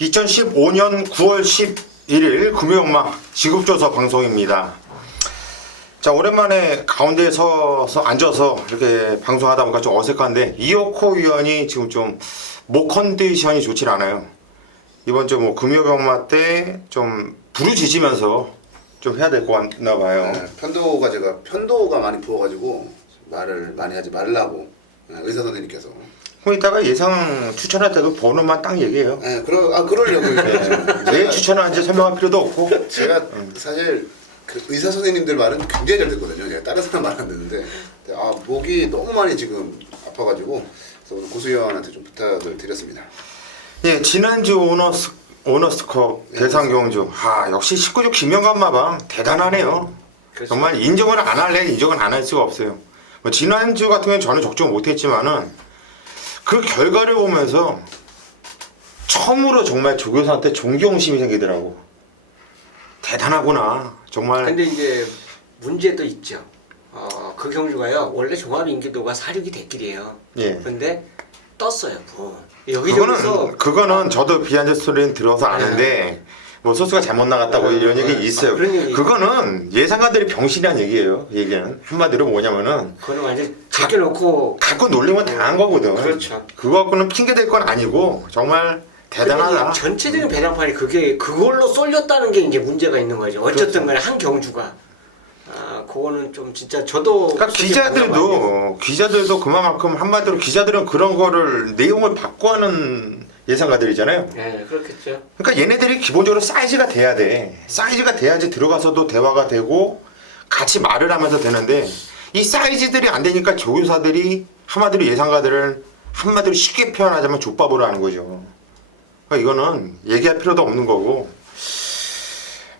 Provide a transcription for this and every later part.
2015년 9월 11일 금요일막 지급조서 방송입니다. 자, 오랜만에 가운데에 서서 앉아서 이렇게 방송하다 보니까 좀 어색한데 이호코 위원이 지금 좀 목 컨디션이 좋질 않아요. 이번 주 뭐 금요병마 때 좀 부르짖으면서 좀 해야 될 것 같나 봐요. 네, 편도가 많이 부어가지고 말을 많이 하지 말라고 의사 선생님께서. 그럼 이따가 예상 추천할 때도 번호만 딱 얘기해요. 네, 그러려고. 왜 추천하는지 설명할 필요도 없고. 제가 사실 그 의사 선생님들 말은 굉장히 잘 듣거든요. 제가 다른 사람 말 안 듣는데 목이 너무 많이 지금 아파가지고 그래서 오늘 고수위원한테 좀 부탁을 드렸습니다. 예, 지난주 오너스컵 대상 경주. 역시 19주 김영관마방 대단하네요. 그렇죠. 정말 인정을 안 할래 인정을 안 할 수가 없어요. 뭐 지난주 같은 경우는 저는 적중 못했지만은 그 결과를 보면서 처음으로 정말 조교사한테 존경심이 생기더라고. 대단하구나 정말. 근데 이제 문제도 있죠. 그 경주가요 원래 종합 인기도가 4, 6이 대길이에요. 예. 근데 떴어요. 여기저기서 그거는 저도 비한제 소리는 들어서 아는데 뭐 소스가 잘못 나갔다고 이런 얘기 있어요. 그런 얘기. 그거는 예상가들이 병신이란 얘기예요. 그 얘기는 한마디로 뭐냐면은 그거는 완전 제껴놓고 갖고 놀리면 당한 거거든. 그렇죠. 그거 갖고는 핑계 댈 건 아니고 정말 대단하다. 전체적인 배당판이 그걸로 쏠렸다는 게 이제 문제가 있는 거죠. 어쨌든 간에 한 경주가 그거는 좀 진짜 저도 그러니까 기자들도 그만큼 한마디로 기자들은 그런 거를 내용을 바꿔하는 예상가들이잖아요. 네, 그렇겠죠. 그러니까 얘네들이 기본적으로 사이즈가 돼야 돼. 사이즈가 돼야지 들어가서도 대화가 되고 같이 말을 하면서 되는데 이 사이즈들이 안 되니까 조교사들이 한마디로 예상가들을 한마디로 쉽게 표현하자면 족밥으로 하는 거죠. 그러니까 이거는 얘기할 필요도 없는 거고.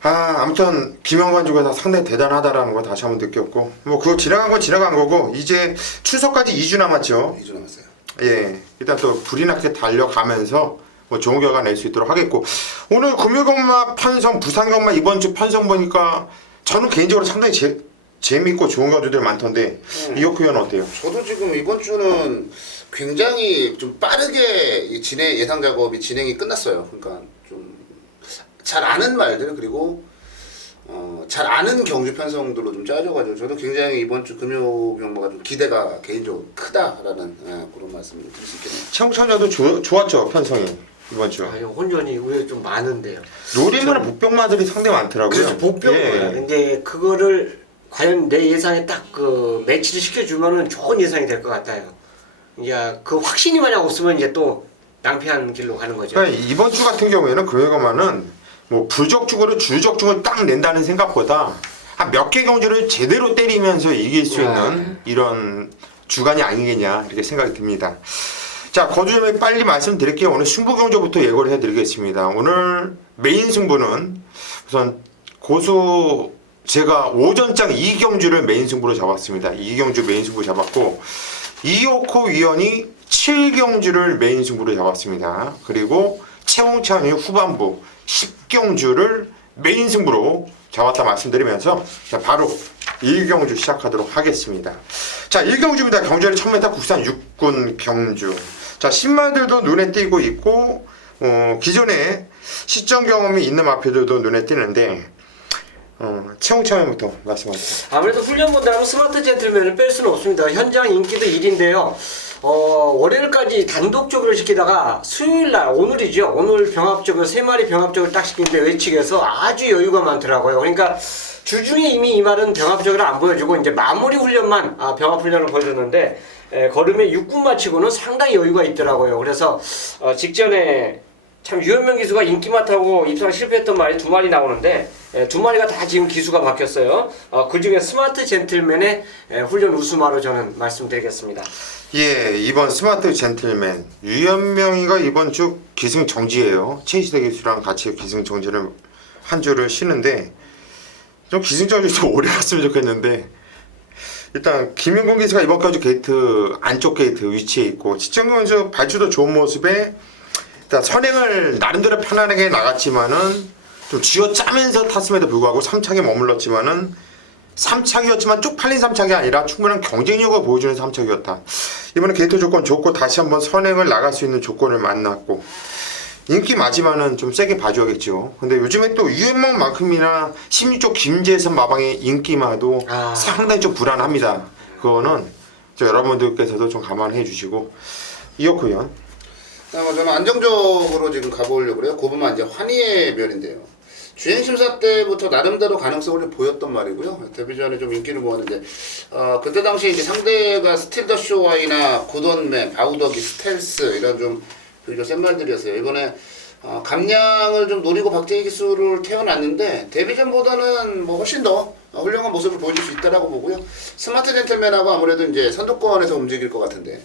아무튼 김영관 조교사 상당히 대단하다라는 거 다시 한번 느꼈고 뭐 그거 지나간 건 지나간 거고 이제 추석까지 2주 남았죠. 2주 남았어요. 예, 일단 또 불이 나게 달려가면서 뭐 좋은 결과 낼 수 있도록 하겠고 오늘 금요경마 편성 부산경마 이번 주 편성 보니까 저는 개인적으로 상당히 재밌고 좋은 경주들 많던데 이호코 의원 어때요? 저도 지금 이번 주는 굉장히 좀 빠르게 예상 작업이 진행이 끝났어요. 그러니까 좀 잘 아는 말들 그리고 잘 아는 경주 편성들로 좀 짜져가지고 저도 굉장히 이번 주 금요 경마가 좀 기대가 개인적으로 크다라는 그런 말씀을 드릴 수 있겠네요. 청청자도 좋았죠 편성이 이번 주. 혼전이 의외로 좀 많은데요. 노림이나 복병마들이 상당히 많더라고요. 그래서 복병이에요. 근데 그거를 과연 내 예상에 딱 그 매치를 시켜주면은 좋은 예상이 될 것 같아요. 이제 그 확신이 만약 없으면 이제 또 낭패한 길로 가는 거죠. 그러니까 이번 주 같은 경우에는 금요경마는 뭐 불적중으로 주적중을 딱 낸다는 생각보다 한 몇 개 경주를 제대로 때리면서 이길 수 있는 이런 주간이 아니겠냐 이렇게 생각이 듭니다. 자, 거두점에 빨리 말씀드릴게요. 오늘 승부 경주부터 예고를 해드리겠습니다. 오늘 메인 승부는 우선 고수 제가 오전장 2경주를 메인 승부로 잡았습니다. 2경주 메인 승부 잡았고 이호코 위원이 7경주를 메인 승부로 잡았습니다. 그리고 최홍찬이 후반부 10경주를 메인 승부로 잡았다 말씀드리면서 자, 바로 1경주 시작하도록 하겠습니다. 자, 1경주입니다. 경주는 1000m 국산 6군 경주. 자, 신마들도 눈에 띄고 있고 기존에 시점 경험이 있는 마표들도 눈에 띄는데 최홍찬부터 말씀하세요. 아무래도 훈련보다는 스마트 젠틀맨을 뺄 수는 없습니다. 현장 인기도 1인데요. 월요일까지 단독적으로 시키다가 수요일날 오늘이죠. 오늘 병합적으로 3마리 병합적으로 딱 시키는데 외측에서 아주 여유가 많더라고요. 그러니까 주중에 이미 이 말은 병합적으로 안 보여주고 이제 마무리 훈련만 병합 훈련을 보여줬는데 걸음에 6군 마치고는 상당히 여유가 있더라고요. 그래서 직전에 참 유현명 기수가 인기만 타고 입상 실패했던 말이 2마리 나오는데 2마리가 다 지금 기수가 바뀌었어요. 그 중에 스마트 젠틀맨의 훈련 우수마로 저는 말씀드리겠습니다. 예, 이번 스마트 젠틀맨 유현명이가 이번 주 기승정지예요. 최희대 기수랑 같이 기승정지를 한 주를 쉬는데 좀 기승정지 좀 오래 갔으면 좋겠는데 일단 김윤곤 기수가 이번 경주 게이트 안쪽 게이트 위치에 있고 지천경 선수 발주도 좋은 모습에 일단 선행을 나름대로 편안하게 나갔지만은 좀 쥐어짜면서 탔음에도 불구하고 3착에 머물렀지만은 3착이었지만 쪽팔린 3착이 아니라 충분한 경쟁력을 보여주는 3착이었다. 이번에 게이트 조건 좋고 다시 한번 선행을 나갈 수 있는 조건을 만났고 인기 맞지만은 좀 세게 봐줘야겠죠. 근데 요즘에 또 유행망만큼이나 16조 김재선 마방의 인기마도 상당히 좀 불안합니다. 그거는 여러분들께서도 좀 감안해 주시고. 이혁호 의원. 저는 안정적으로 지금 가보려고 그래요. 고부만 이제 환희의 별인데요. 주행심사 때부터 나름대로 가능성을 보였던 말이고요. 데뷔전에 좀 인기를 모았는데, 그때 당시에 이제 상대가 스틸 더 쇼와이나 굿온맨, 바우더기, 스텔스, 이런 좀 센 말들이었어요. 이번에, 감량을 좀 노리고 박재희 기수를 태어났는데, 데뷔전보다는 뭐 훨씬 더 훌륭한 모습을 보여줄 수 있다라고 보고요. 스마트 젠틀맨하고 아무래도 이제 선두권에서 움직일 것 같은데,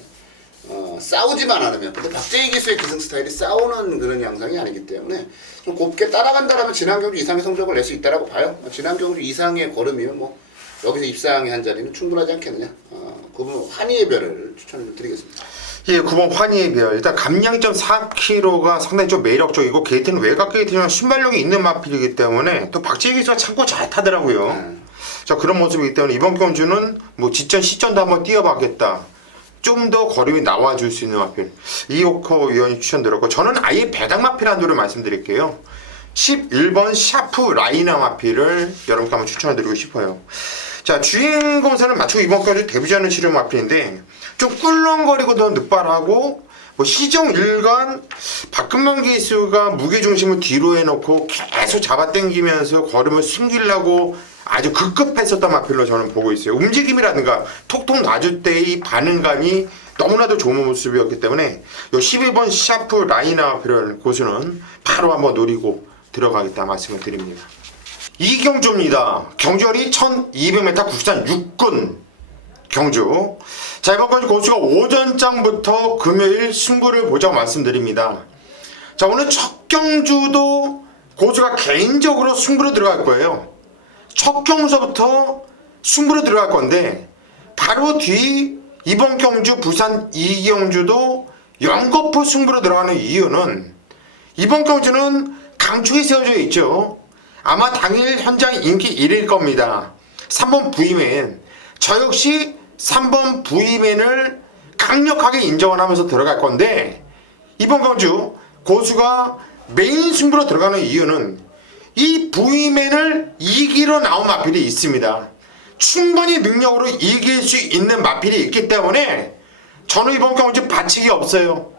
싸우지만 않으면, 근데 박재희 기수의 기승 스타일이 싸우는 그런 양상이 아니기 때문에 좀 곱게 따라간다라면 지난 경주 이상의 성적을 낼 수 있다라고 봐요. 지난 경주 이상의 걸음이면 뭐 여기서 입상의 한 자리는 충분하지 않겠느냐. 그분 환희의 별을 추천을 드리겠습니다. 예, 9번 환희의 별. 일단 감량점 4kg가 상당히 좀 매력적이고 게이트는 외곽 게이트랑 순발력이 있는 마필이기 때문에 또 박재희 기수가 참고 잘 타더라고요. 자, 그런 모습이기 때문에 이번 경주는 뭐 직전 시전도 한번 뛰어봤겠다. 좀 더 걸음이 나와줄 수 있는 마필. 이호커 위원이 추천드렸고, 저는 아예 배당 마필 한도를 말씀드릴게요. 11번 샤프 라이나 마필을 여러분께 한번 추천해드리고 싶어요. 자, 주행검사는 맞추고 이번 경주 데뷔전을 치른 마필인데 좀 꿀렁거리고도 늑발하고 뭐 시정 일간 박근만 기수가 무게중심을 뒤로 해놓고 계속 잡아당기면서 걸음을 숨기려고 아주 급급했었던 마필로 저는 보고 있어요. 움직임이라든가 톡톡 놔줄 때의 반응감이 너무나도 좋은 모습이었기 때문에 요 11번 샤프 라이나 마필을 고수는 바로 한번 노리고 들어가겠다 말씀을 드립니다. 이경주입니다. 경주열이 1200m 국산 6군 경주. 자, 이번 경주 고수가 오전장부터 금요일 승부를 보자고 말씀드립니다. 자, 오늘 첫 경주도 고수가 개인적으로 승부로 들어갈 거예요. 첫 경주부터 승부로 들어갈 건데 바로 뒤 이번 경주 부산 이경주도 연거푸 승부로 들어가는 이유는 이번 경주는 강축이 세워져 있죠. 아마 당일 현장 인기 1위일 겁니다. 3번 부이맨. 저 역시 3번 부이맨을 강력하게 인정을 하면서 들어갈 건데 이번 경주 고수가 메인 승부로 들어가는 이유는 이 부이맨을 이기러 나온 마필이 있습니다. 충분히 능력으로 이길 수 있는 마필이 있기 때문에 저는 이번 경주 반칙이 없어요.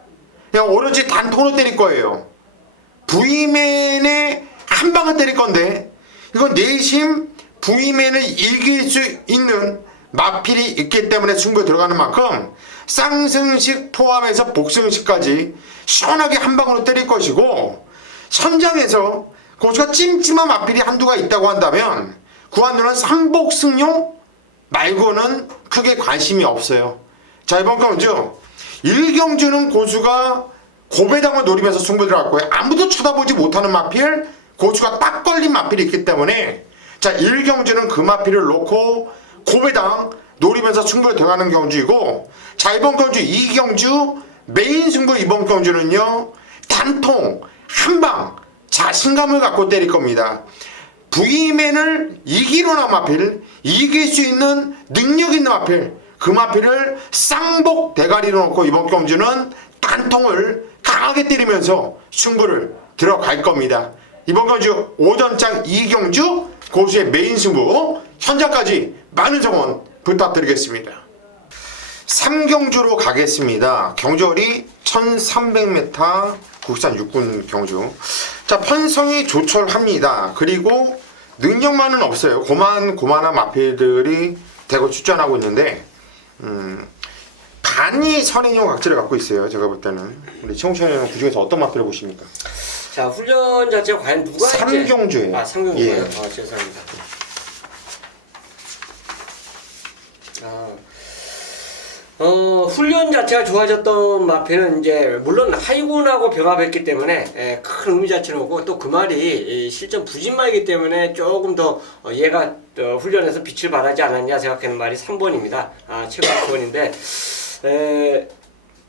그냥 오로지 단통으로 때릴 거예요. 부이맨의 한 방을 때릴 건데 이건 내심 부이맨을 이길 수 있는 마필이 있기 때문에 승부에 들어가는 만큼 쌍승식 포함해서 복승식까지 시원하게 한 방으로 때릴 것이고, 현장에서 고수가 찜찜한 마필이 한두가 있다고 한다면 그 한두는 삼복승용 말고는 크게 관심이 없어요. 자, 이번 경주 1경주는 고수가 고배당을 노리면서 승부 들어갈 거예요. 아무도 쳐다보지 못하는 마필, 고수가 딱 걸린 마필이 있기 때문에 자, 1경주는 그 마필을 놓고 고배당 노리면서 승부에 들어가는 경주이고, 자, 이번 경주 2경주 메인 승부 이번 경주는요 단통 한방 자신감을 갖고 때릴 겁니다. 부이맨을 이기로 나온 마필, 이길 수 있는 능력 있는 마필, 그 마필을 쌍복 대가리로 놓고 이번 경주는 단통을 강하게 때리면서 승부를 들어갈 겁니다. 이번 경주 오전장 2경주 고수의 메인 승부 현장까지 많은 정원 부탁드리겠습니다. 3경주로 가겠습니다. 경주열이 1300m 국산 6군 경주. 자, 편성이 조촐합니다. 그리고 능력만은 없어요. 고만한 마필들이 대거 출전하고 있는데 반이 선행형 각질을 갖고 있어요. 제가 볼 때는. 우리 최홍철 형은 그중에서 어떤 마필을 보십니까? 자, 훈련 자체가 과연 누가 3경주예요. 아, 3경주예요? 예. 죄송합니다. 훈련 자체가 좋아졌던 마필은 이제 물론 하이군하고 병합했기 때문에 큰 의미 자체는 없고, 또 그 말이 실전 부진마이기 때문에 조금 더 얘가 훈련에서 빛을 발하지 않았냐 생각하는 말이 3번입니다. 최고 2번인데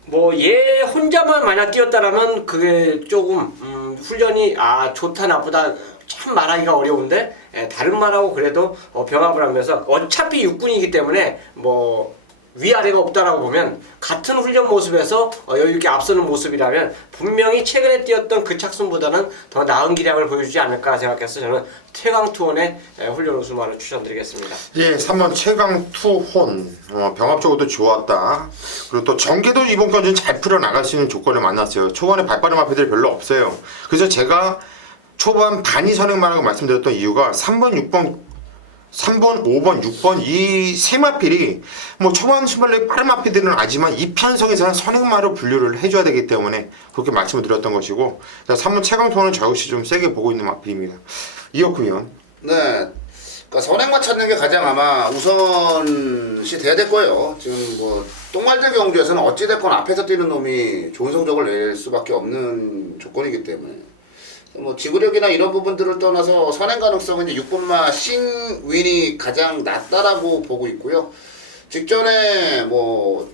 뭐 얘 혼자만 만약 뛰었다라면 그게 조금 훈련이 좋다 나쁘다 참 말하기가 어려운데, 다른 말하고 그래도 병합을 하면서 어차피 육군이기 때문에 뭐 위아래가 없다라고 보면 같은 훈련 모습에서 여유 있게 앞서는 모습이라면 분명히 최근에 뛰었던 그 착순보다는 더 나은 기량을 보여주지 않을까 생각해서 저는 최강투혼의 훈련 우승만을 추천드리겠습니다. 예, 3번 최강투혼 병합적으로도 좋았다. 그리고 또 전개도 이번 경기는 잘 풀어나갈 수 있는 조건을 만났어요. 초반에 발빠른 마피들이 별로 없어요. 그래서 제가 초반 단위 선행만하고 말씀드렸던 이유가 3번, 5번, 6번 이 세 마필이 뭐 초반 순발력이 빠른 마필들은 아지만 이 편성에서는 선행마로 분류를 해줘야 되기 때문에 그렇게 말씀을 드렸던 것이고 3번 최강투혼은 저 역시 좀 세게 보고 있는 마필입니다. 이었고요. 네. 그러니까 선행마 찾는 게 가장 아마 우선시 돼야 될 거예요. 지금 뭐 똥말들 경주에서는 어찌됐건 앞에서 뛰는 놈이 좋은 성적을 낼 수밖에 없는 조건이기 때문에 뭐 지구력이나 이런 부분들을 떠나서 선행 가능성은 이제 6번마 싱윈이 가장 낮다라고 보고 있고요. 직전에 뭐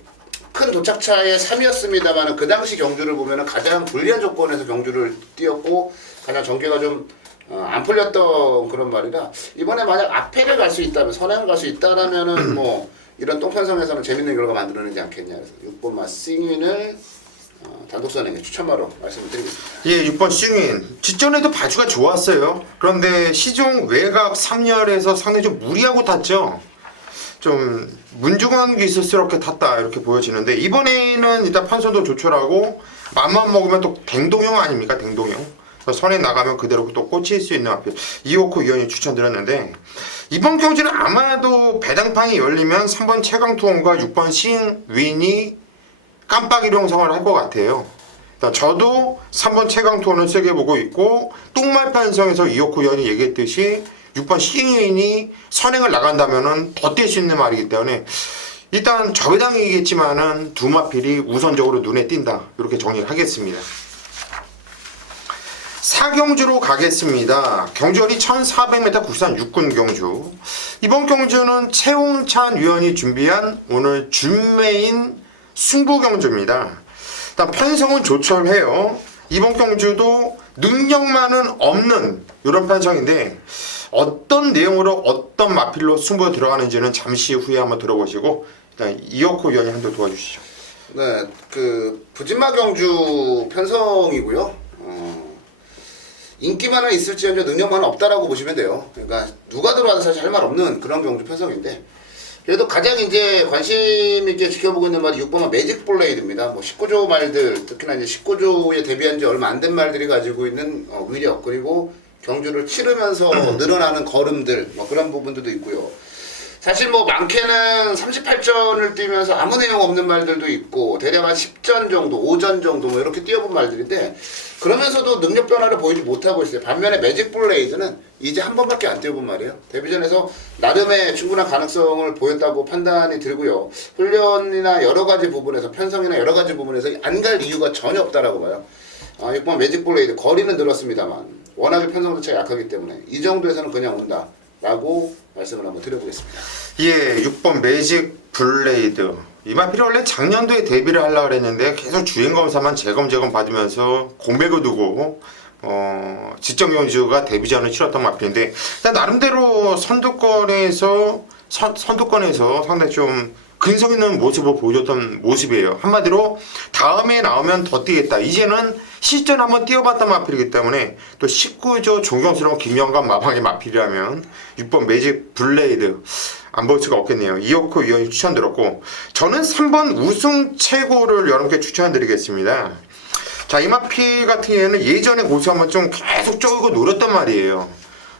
큰 도착차에 3위였습니다만 그 당시 경주를 보면은 가장 불리한 조건에서 경주를 뛰었고 가장 전개가 좀 안 풀렸던 그런 말이라 이번에 만약 앞에를 갈 수 있다면 선행을 갈 수 있다라면은 뭐 이런 똥편성에서는 재밌는 결과 만들어내지 않겠냐. 그래서 6번마 싱윈을 단독 선행에 추천바로 말씀을 드리겠습니다. 예, 6번 싱윈. 직전에도 바주가 좋았어요. 그런데 시종 외곽 3열에서 상당히 좀 무리하고 탔죠. 좀 문중한 기술스럽게 탔다 이렇게 보여지는데 이번에는 일단 판선도 조촐하고 맘만 먹으면 또 댕동형 아닙니까? 댕동형. 선에 나가면 그대로 또 꽂힐 수 있는 앞에 이호코 위원이 추천드렸는데 이번 경기는 아마도 배당판이 열리면 3번 최강투혼과 6번 싱윈이 깜빡이로 형성을 할 것 같아요. 저도 3번 최강투혼을 세게 보고 있고 똥말 편성에서 이호코 위원이 얘기했듯이 6번 싱윈이 선행을 나간다면은 더 뛸 수 있는 말이기 때문에 일단 저배당이겠지만은 두 마필이 우선적으로 눈에 띈다 이렇게 정리를 하겠습니다. 4경주로 가겠습니다. 경주거리 1400m 국산 육군 경주. 이번 경주는 최홍찬 위원이 준비한 오늘 준메인 승부 경주입니다. 일단 편성은 조촐해요. 이번 경주도 능력만은 없는 이런 편성인데 어떤 내용으로 어떤 마필로 승부가 들어가는지는 잠시 후에 한번 들어보시고 일단 이혁호 위원이 한번 도와주시죠. 네, 그 부진마 경주 편성이고요. 인기만은 있을지언정 능력만은 없다라고 보시면 돼요. 그러니까 누가 들어와도 사실 할 말 없는 그런 경주 편성인데 그래도 가장 이제 관심 있게 지켜보고 있는 말이 6번은 매직 블레이드입니다. 뭐 19조 말들 특히나 이제 19조에 데뷔한 지 얼마 안 된 말들이 가지고 있는 위력 그리고 경주를 치르면서 늘어나는 걸음들 뭐 그런 부분들도 있고요. 사실 뭐 많게는 38전을 뛰면서 아무 내용 없는 말들도 있고 대략 한 10전 정도, 5전 정도 뭐 이렇게 뛰어본 말들인데 그러면서도 능력 변화를 보이지 못하고 있어요. 반면에 매직 블레이드는 이제 한 번밖에 안 뛰어본 말이에요. 데뷔전에서 나름의 충분한 가능성을 보였다고 판단이 들고요. 훈련이나 여러 가지 부분에서 편성이나 여러 가지 부분에서 안 갈 이유가 전혀 없다라고 봐요. 6번 매직 블레이드 거리는 늘었습니다만 워낙에 편성 자체가 약하기 때문에 이 정도에서는 그냥 온다. 라고 말씀을 한번 드려보겠습니다. 예, 6번 매직 블레이드. 이 마필이 원래 작년도에 데뷔를 하려고 그랬는데 계속 주행검사만 재검 받으면서 공백을 두고 직전 경주가 데뷔전을 치렀던 마필인데 일단 나름대로 선두권에서 상당히 좀 근성 있는 모습을 보여줬던 모습이에요. 한마디로 다음에 나오면 더 뛰겠다. 이제는 실전 한번 뛰어봤던 마필이기 때문에 또 19조 존경스러운 김영관 마방의 마필이라면 6번 매직 블레이드 안 볼 수가 없겠네요. 이혁호 위원이 추천드렸고 저는 3번 우승 최고를 여러분께 추천드리겠습니다. 자, 이 마필 같은 경우에는 예전에 고수 한번 좀 계속 쪼이고 노렸단 말이에요.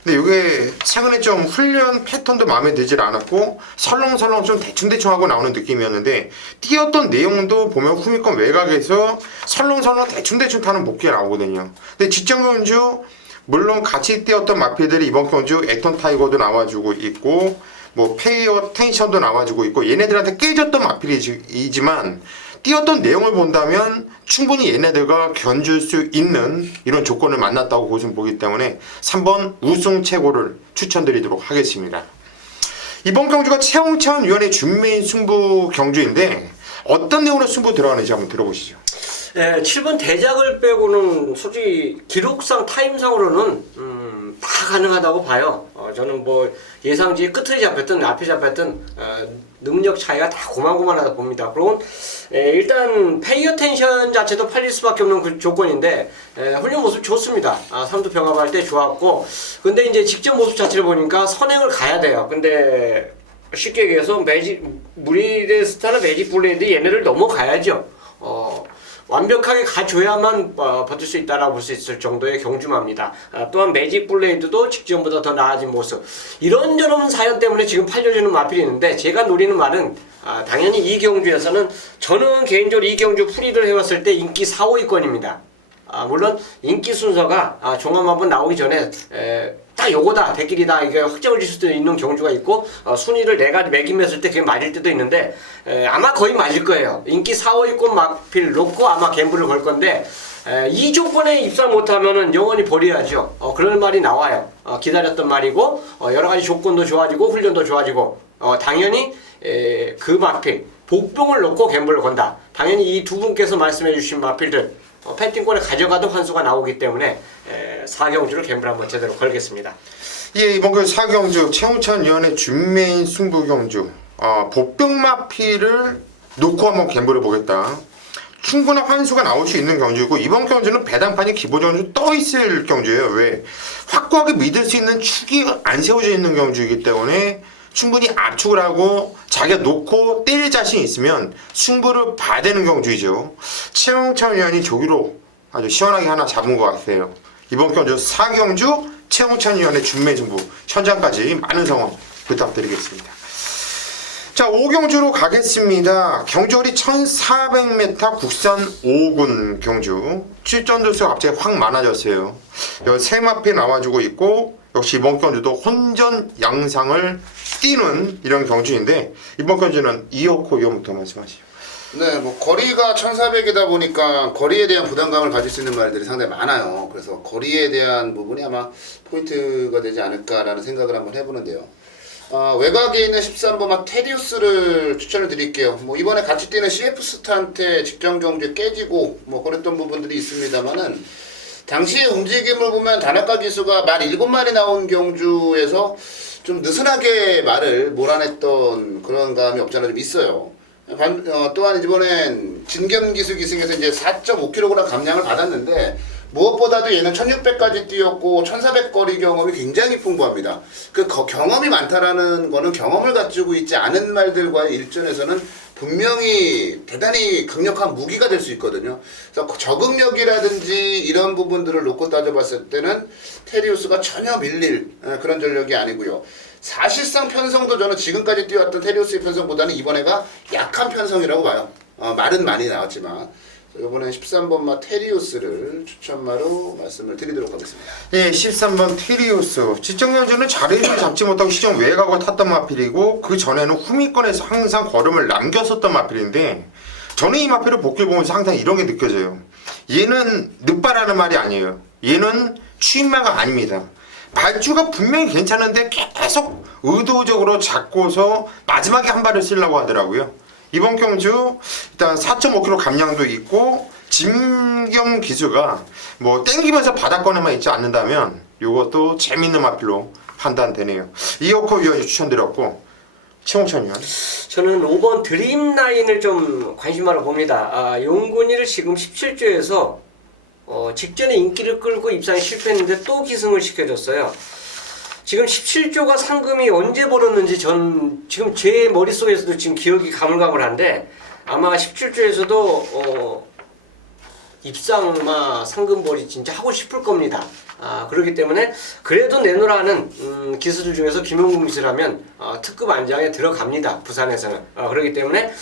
근데 이게 최근에 좀 훈련 패턴도 마음에 들질 않았고 설렁설렁 좀 대충대충 하고 나오는 느낌이었는데 뛰었던 내용도 보면 후미권 외곽에서 설렁설렁 대충대충 타는 복귀가 나오거든요. 근데 직전 경주 물론 같이 뛰었던 마필들이 이번 경주 액턴 타이거도 나와주고 있고 뭐 페이어 텐션도 나와주고 있고 얘네들한테 깨졌던 마필이지만 뛰었던 내용을 본다면 충분히 얘네들과 견줄 수 있는 이런 조건을 만났다고 보시면 보기 때문에 3번 우승 최고를 추천드리도록 하겠습니다. 이번 경주가 최홍찬 위원의 준메인 승부 경주인데 어떤 내용으로 승부 들어가는지 한번 들어보시죠. 네, 7번 대작을 빼고는 솔직히 기록상 타임상으로는 다 가능하다고 봐요. 저는 뭐 예상지 끝에 잡혔든 앞에 잡혔든 능력 차이가 다 고만고만하다 봅니다. 그리고 일단 페이어 텐션 자체도 팔릴 수밖에 없는 그 조건인데 훈련 모습 좋습니다. 삼두 병합할 때 좋았고, 근데 이제 직접 모습 자체를 보니까 선행을 가야 돼요. 근데 쉽게 얘기해서 무리데스타나 매직 블레이드 얘네를 넘어가야죠. 완벽하게 가줘야만 버틸 수 있다라고 볼 수 있을 정도의 경주마입니다. 또한 매직 블레이드도 직전보다 더 나아진 모습. 이런저런 사연 때문에 지금 팔려주는 마필이 있는데, 제가 노리는 말은 당연히 이 경주에서는 저는 개인적으로 이 경주 풀이를 해왔을 때 인기 4, 5위권입니다. 물론 인기 순서가 종합 한번 나오기 전에 딱 요거다 대길이다 이게 확정을 줄 수도 있는 경주가 있고, 순위를 내가 매김했을 때 그게 맞을 때도 있는데 아마 거의 맞을 거예요. 인기 4, 5위권 마필 놓고 아마 갬블을 걸 건데, 이 조건에 입상 못하면은 영원히 버려야죠. 그런 말이 나와요. 기다렸던 말이고, 여러 가지 조건도 좋아지고 훈련도 좋아지고, 당연히 그 마필 복병을 놓고 갬블을 건다. 당연히 이 두 분께서 말씀해 주신 마필들 패팅권에 가져가도 환수가 나오기 때문에 4경주를 갬블 한번 제대로 걸겠습니다. 예, 이번 그 4경주 최홍찬 위원의 준메인 승부 경주, 복병마피를 놓고 한번 갬블을 보겠다. 충분한 환수가 나올 수 있는 경주이고, 이번 경주는 배당판이 기본적으로 좀 떠 있을 경주예요. 왜? 확고하게 믿을 수 있는 축이 안 세워져 있는 경주이기 때문에 충분히 압축을 하고 자기가 놓고 때릴 자신이 있으면 승부를 봐야 되는 경주이죠. 최홍찬 위원이 조기로 아주 시원하게 하나 잡은 것 같아요. 이번 경주 4경주 최홍찬 위원의 준매 승부, 현장까지 많은 성원 부탁드리겠습니다. 자, 5경주로 가겠습니다. 경주거리 1400m 국산 5군 경주. 출전도수가 갑자기 확 많아졌어요. 여기 세 마필 나와주고 있고, 역시 이번 경주도 혼전 양상을 띄는 이런 경주인데, 이번 경주는 이어코 위원부터 말씀하시죠. 네, 뭐 거리가 1400이다 보니까 거리에 대한 부담감을 가질 수 있는 말들이 상당히 많아요. 그래서 거리에 대한 부분이 아마 포인트가 되지 않을까라는 생각을 한번 해보는데요. 외곽에 있는 13번마 테리우스를 추천을 드릴게요. 뭐 이번에 같이 뛰는 CF 스타한테 직전 경주에 깨지고 뭐 그랬던 부분들이 있습니다만은, 당시의 움직임을 보면 단학가 기수가 말 7마리 나온 경주에서 좀 느슨하게 말을 몰아냈던 그런 감이 없지 않아 좀 있어요. 또한 이번엔 진경기수 기승에서 이제 4.5kg 감량을 받았는데, 무엇보다도 얘는 1600까지 뛰었고 1400 거리 경험이 굉장히 풍부합니다. 그 경험이 많다라는 거는 경험을 가지고 있지 않은 말들과의 일전에서는 분명히 대단히 강력한 무기가 될 수 있거든요. 그래서 적응력이라든지 이런 부분들을 놓고 따져봤을 때는 테리우스가 전혀 밀릴 그런 전력이 아니고요. 사실상 편성도 저는 지금까지 뛰어왔던 테리우스의 편성보다는 이번에가 약한 편성이라고 봐요. 말은 많이 나왔지만 이번엔 13번마 테리우스를 추천마로 말씀을 드리도록 하겠습니다. 예, 13번 테리우스. 직전경주는 자리를 잡지 못하고 시정 외곽을 탔던 마필이고, 그 전에는 후미권에서 항상 걸음을 남겼었던 마필인데, 저는 이 마필을 복귀를 보면서 항상 이런 게 느껴져요. 얘는 늦바라는 말이 아니에요. 얘는 추임마가 아닙니다. 발주가 분명히 괜찮은데 계속 의도적으로 잡고서 마지막에 한 발을 쓰려고 하더라고요. 이번 경주 일단 4.5kg 감량도 있고, 진경 기수가 뭐 땡기면서 바닥권에만 있지 않는다면 이것도 재밌는 마필로 판단되네요. 이어코 위원이 추천드렸고, 최홍찬 위원. 저는 5번 드림라인을 좀 관심하러 봅니다. 용군이를 지금 17조에서 직전에 인기를 끌고 입상에 실패했는데 또 기승을 시켜줬어요. 지금 17조가 상금이 언제 벌었는지 전 지금 제 머릿속에서도 지금 기억이 가물가물한데, 아마 17조에서도 입상마 상금벌이 진짜 하고 싶을 겁니다. 그렇기 때문에 그래도 내놓으라는 기수들 중에서 김용국 기수라면 특급 안장에 들어갑니다. 부산에서는. 그렇기 때문에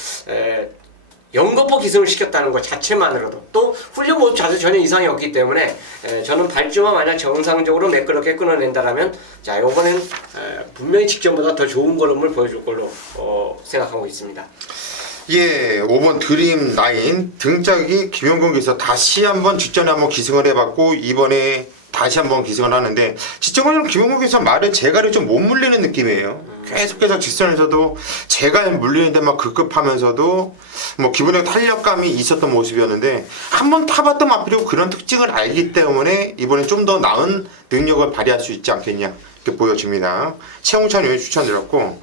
연거포 기승을 시켰다는 것 자체만으로도, 또 훈련 모습 자체 전혀 이상이 없기 때문에 저는 발주만 만약 정상적으로 매끄럽게 끊어낸다라면, 자, 요번엔 분명히 직전보다 더 좋은 걸음을 보여줄 걸로 생각하고 있습니다. 예, 5번 드림 라인 등짝이 김용근 기수 다시 한번 직전에 한번 기승을 해봤고, 이번에 다시 한번 기승을 하는데, 직전에는 김용근 기수 말을 제갈이 좀 못 물리는 느낌이에요. 계속해서 직선에서도 제갈 물리는 데만 급급하면서도 뭐 기본적 탄력감이 있었던 모습이었는데, 한번 타봤던 마필이고 그런 특징을 알기 때문에 이번에 좀 더 나은 능력을 발휘할 수 있지 않겠냐, 이렇게 보여집니다. 최홍찬 의원이 추천드렸고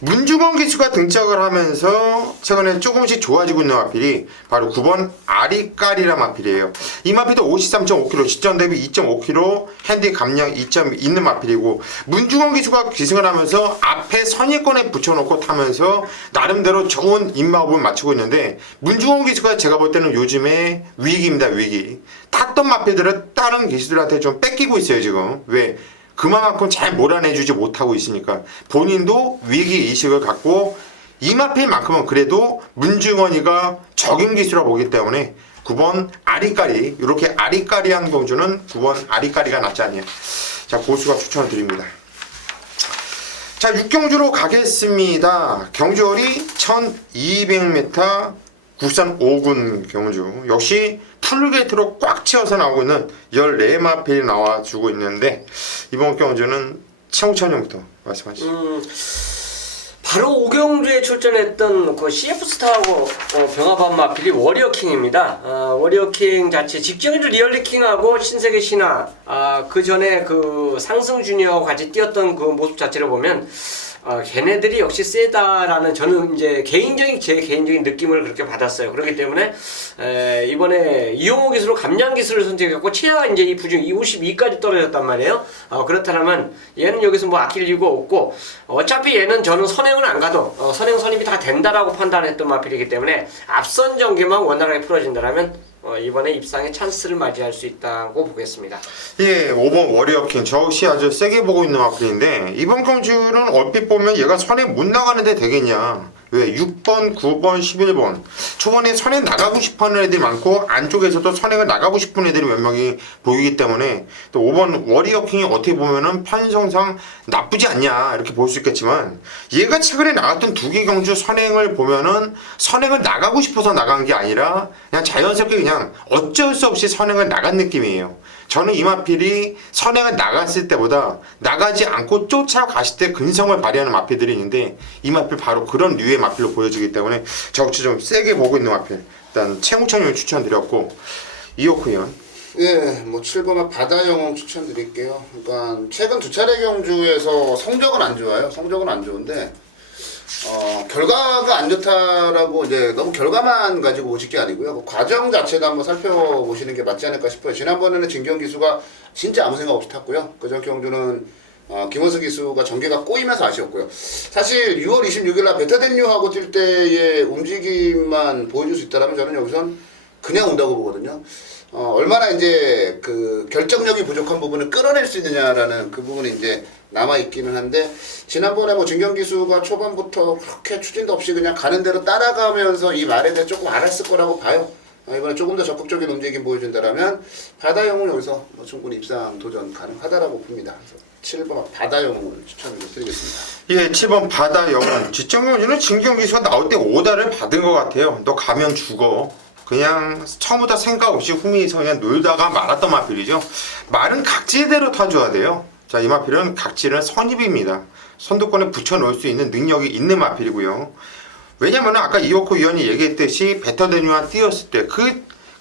문중원 기수가 등장을 하면서 최근에 조금씩 좋아지고 있는 마필이 바로 9번 아리까리라 마필이에요. 이 마필도 53.5kg, 시점 대비 2.5kg, 핸디 감량 2점 있는 마필이고 문중원 기수가 기승을 하면서 앞에 선입권에 붙여놓고 타면서 나름대로 좋은 입마법을 맞추고 있는데 문중원 기수가 제가 볼 때는 요즘에 위기입니다. 위기. 탔던 마필들은 다른 기수들한테 좀 뺏기고 있어요 지금. 왜? 그만큼 잘 몰아내주지 못하고 있으니까 본인도 위기의식을 갖고 이 마필만큼은 그래도 문중원이가 적임 기수라고 보기 때문에 9번 아리까리, 이렇게 아리까리한 경주는 9번 아리까리가 낫지 않냐. 자, 고수가 추천을 드립니다. 자, 6경주로 가겠습니다. 경주월이 1200m 국산 5군 경주. 역시 풀게이트로 꽉 채워서 나오고 있는 14마필이 나와주고 있는데 이번 경주는 최홍찬 형부터 말씀하시죠. 바로 오경주에 출전했던 그 CF스타하고 병합한 마필이 워리어킹입니다. 워리어킹 자체 직전에도 리얼리킹하고 신세계 신화 그 전에 그 상승 주니어하고 같이 뛰었던 그 모습 자체를 보면 걔네들이 역시 세다라는 저는 이제 제 개인적인 느낌을 그렇게 받았어요. 그렇기 때문에 이번에 이용호 기수로 감량 기수를 선택했고 최하 이제 이 부중 52까지 떨어졌단 말이에요. 그렇다면 얘는 여기서 뭐 아낄 이유가 없고 어차피 얘는 저는 선행은 안 가도 선행 선입이 다 된다라고 판단했던 마필이기 때문에 앞선 전개만 원활하게 풀어진다라면 이번에 입상의 찬스를 맞이할 수 있다고 보겠습니다. 예, 5번 워리어킹 저 역시 아주 세게 보고 있는 마필인데 이번 경주는 얼핏 보면 얘가 선에 못 나가는데 되겠냐. 왜? 6번, 9번, 11번 초반에 선에 나가고 싶어하는 애들이 많고 안쪽에서도 선행을 나가고 싶은 애들이 몇 명이 보이기 때문에 또 5번 워리어킹이 어떻게 보면은 편성상 나쁘지 않냐 이렇게 볼 수 있겠지만 얘가 최근에 나갔던 2개 경주 선행을 보면은 선행을 나가고 싶어서 나간 게 아니라 그냥 자연스럽게 그냥 어쩔 수 없이 선행을 나간 느낌이에요. 저는 이 마필이 선행을 나갔을 때보다 나가지 않고 쫓아갔을 때 근성을 발휘하는 마필들이 있는데 이 마필 바로 그런 류의 마필로 보여지기 때문에 저 역시 좀 세게 보고 있는 마필. 일단 최홍찬 의원 추천드렸고 이호크 의원. 예, 뭐 7번은 바다영웅 추천드릴게요. 그러니까 최근 2차례 경주에서 성적은 안 좋아요. 성적은 안 좋은데 결과가 안 좋다라고 이제 너무 결과만 가지고 오실 게 아니고요. 그 과정 자체도 한번 살펴보시는 게 맞지 않을까 싶어요. 지난번에는 진경 기수가 진짜 아무 생각 없이 탔고요. 그전 경주는 김원수 기수가 전개가 꼬이면서 아쉬웠고요. 사실 6월 26일 날 베타덴뉴하고 뛸 때의 움직임만 보여줄 수 있다면 저는 여기선 그냥 온다고 보거든요. 얼마나 이제 그 결정력이 부족한 부분을 끌어낼 수 있느냐라는 그 부분이 이제 남아있기는 한데 지난번에 뭐 진경 기수가 초반부터 그렇게 추진도 없이 그냥 가는 대로 따라가면서 이 말에 대해 조금 알았을 거라고 봐요. 이번에 조금 더 적극적인 움직임 보여준다라면 바다영웅 여기서 뭐 충분히 입상 도전 가능하다라고 봅니다. 그래서 7번 바다영웅을 추천드리겠습니다. 예, 7번 바다영웅. 지정경주는 진경 기수가 나올 때 오다를 받은 것 같아요. 너 가면 죽어. 그냥 처음부터 생각 없이 후미에서 그냥 놀다가 말았던 마필이죠. 말은 각지대로 타줘야 돼요. 자, 이 마필은 각지는 선입입니다. 선두권에 붙여놓을 수 있는 능력이 있는 마필이고요. 왜냐면 아까 이호코 위원이 얘기했듯이 베터데뉴와 뛰었을 때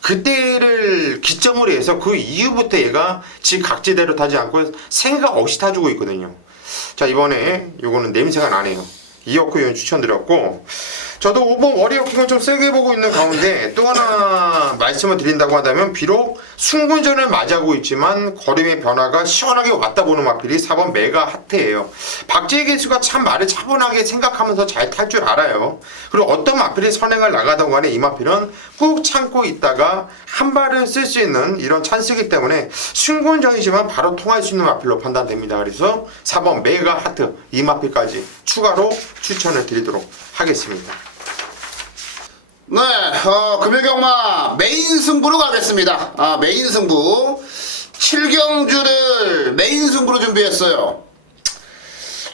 그때를 기점으로 해서 그 이후부터 얘가 지 각지대로 타지 않고 생각 없이 타주고 있거든요. 자, 이번에 요거는 냄새가 나네요. 이호코 위원 추천드렸고 저도 5번 워리어킹을 좀 세게 보고 있는 가운데 또 하나 말씀을 드린다고 한다면 비록 승군전을 맞이하고 있지만 걸음의 변화가 시원하게 왔다 보는 마필이 4번 메가 하트예요. 박재희 기수가 참 말을 차분하게 생각하면서 잘 탈 줄 알아요. 그리고 어떤 마필이 선행을 나가던 간에 이 마필은 꾹 참고 있다가 한 발을 쓸 수 있는 이런 찬스이기 때문에 승군전이지만 바로 통할 수 있는 마필로 판단됩니다. 그래서 4번 메가 하트 이 마필까지 추가로 추천을 드리도록 하겠습니다. 네, 금요경마 메인 승부로 가겠습니다. 메인 승부 7경주를 메인 승부로 준비했어요.